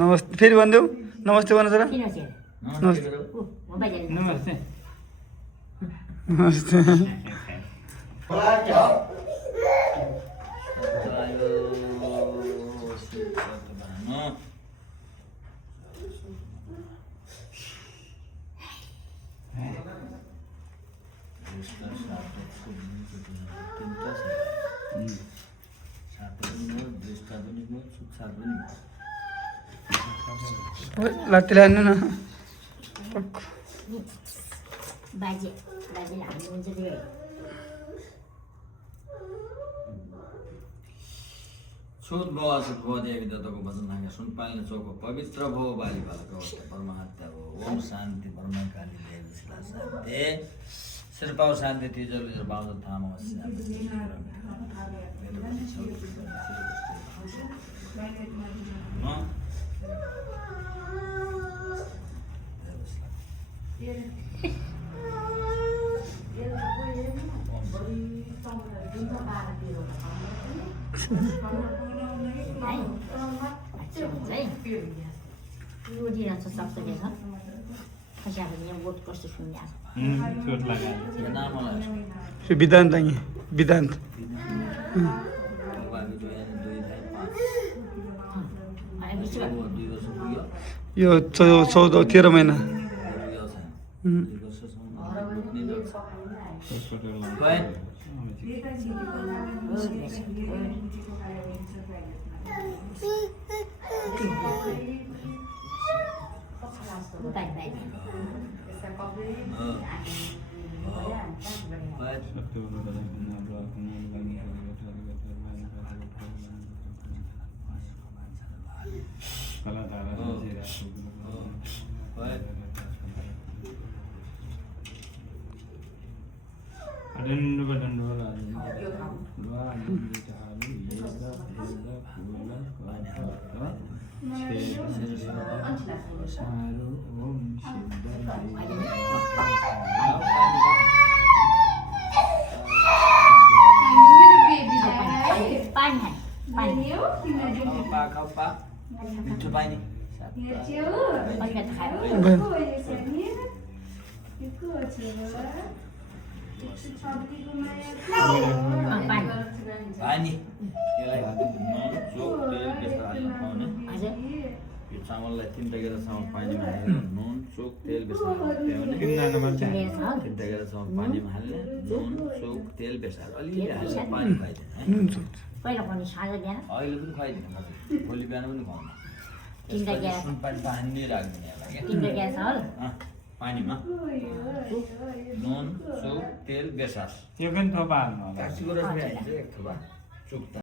नमस्ते फेरि भनिदेऊ नमस्ते भन जरा नमस्ते नमस्ते नमस्ते लात्तीले हान्नु न बाजे बाजेले हाल्नुहुन्छ त्यो छोट भो असुत भो देवी दत्तको वचन भाग्य सुन पाल्ने चोको पवित्र भो बाली बालको अवस्था परमहत्या भो ओम शान्ति परम काली देवी शिला शान्ति सिरपाउ शान्ति तिजल बाउज थाम रोजिरहन्छ सक्छ खस्या भने यहाँ बोट कस्तो सुन्ने चोट लाग्यो नाम विदान्त विदान्त यो 13 महिना चामललाई 3 टकेरा चामल पानीमा हालेर नुन चोक तेल बेसार प्याउने 3 टकेरा चामल पानीमा हाल्ने नुन चोक तेल बेसार अलिअलि हालेर पानी खुवाइदिने पहिला पनि साँझ बिहान अहिले पनि खुवाइदिने भोलि बिहान पनि खुवाउनु 3 टकेरा सुन पानी पानी राख्दिने यसलाई 3 टकेरा चामल पानीमा नुन चोक तेल बेसार यो पनि थोपा हाल्नु होला काशीको रस हालिदिन्छ एक थोपा चोक